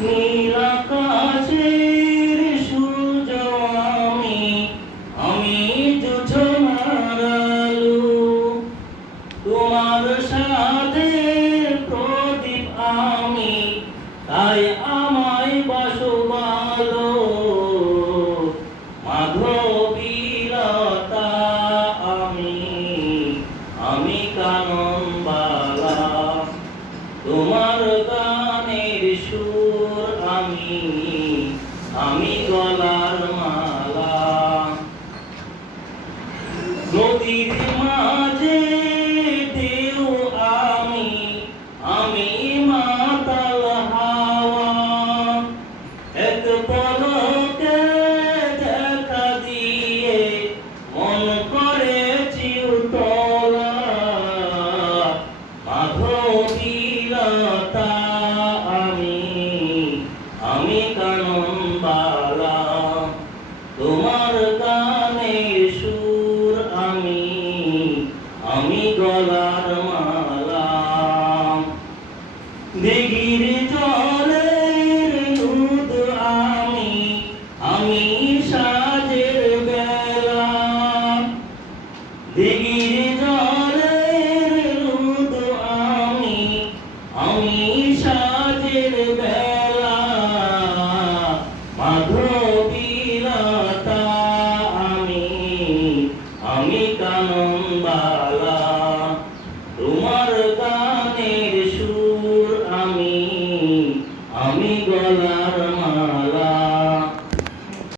নীল আকাশের সূর্য আমি আমি জোছনার আলো তোমার সাথে প্রদীপ আমি, তাই আমায় বাসো ভালো মাধবীরতা আমি আমি কানন তোমার গানের সুর আমি গলার মালা। নদীর মাঝে তোমার গানের সুর আমি আমি গলার মালা। দিঘির জলের দুধ আমি আমি সাজের বেলা। দিঘির জলের দুধ আমি আমি সাজের বেলা। আমি গলা